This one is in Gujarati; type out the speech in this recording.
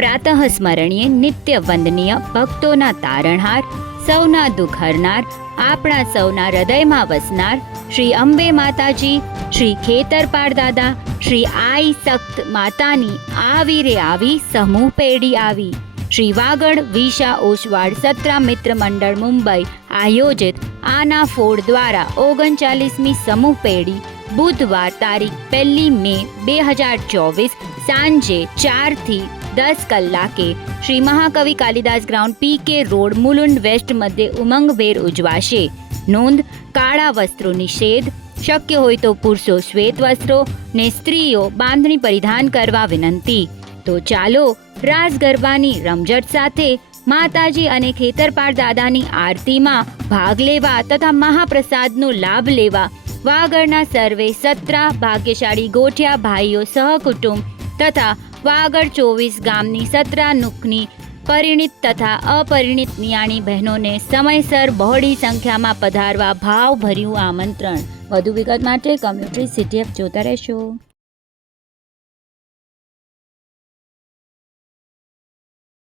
પ્રાતઃ સ્મરણીય નિત્ય વંદનીય ભક્તોના તારણહાર, સૌના દુઃખ હરનાર, આપણા સૌના હૃદયમાં વસનાર શ્રી અંબે માતાજી, શ્રી ખેતરપાળ દાદા, શ્રી આઈ સખ્ત માતાની આવી રે આવી સમૂહ પેઢી આવી. શ્રી વાગડ વિશા ઓસવાડ સત્રા મિત્ર મંડળ મુંબઈ આયોજિત આના ફોડ દ્વારા 39મી સમૂહ પેઢી બુધવાર તારીખ 1 મે 2024 સાંજે 4 થી 10 કલાકે શ્રી મહાકવિ Kalidas ground PK road Mulund west મધ્યે ઉમંગભેર ઉજવાશે. નોંધ: કાળા વસ્ત્રો નિષેધ. શક્ય હોય તો પુરુષો શ્વેત વસ્ત્રો ને સ્ત્રીઓ બાંધણી પરિધાન કરવા વિનંતી. તો ચાલો રાસ ગરબાની રમઝટ સાથે માતાજી અને ખેતરપાળ દાદાની આરતીમાં ભાગ લેવા તથા મહાપ્રસાદનો લાભ લેવા વાગડના સર્વે 17 ભાગ્યશાળી ગોઠિયા ભાઈઓ સહકુટુંબ તથા વાગડ 24 ગામની 17 નુકની પરિણીત તથા અપરિણીત નિયાણી બહેનોને સમયસર બહોળી સંખ્યામાં પધારવા ભાવભર્યું આમંત્રણ. વધુ વિગત માટે કમ્યુનિટી CTF જોતા રહેશો.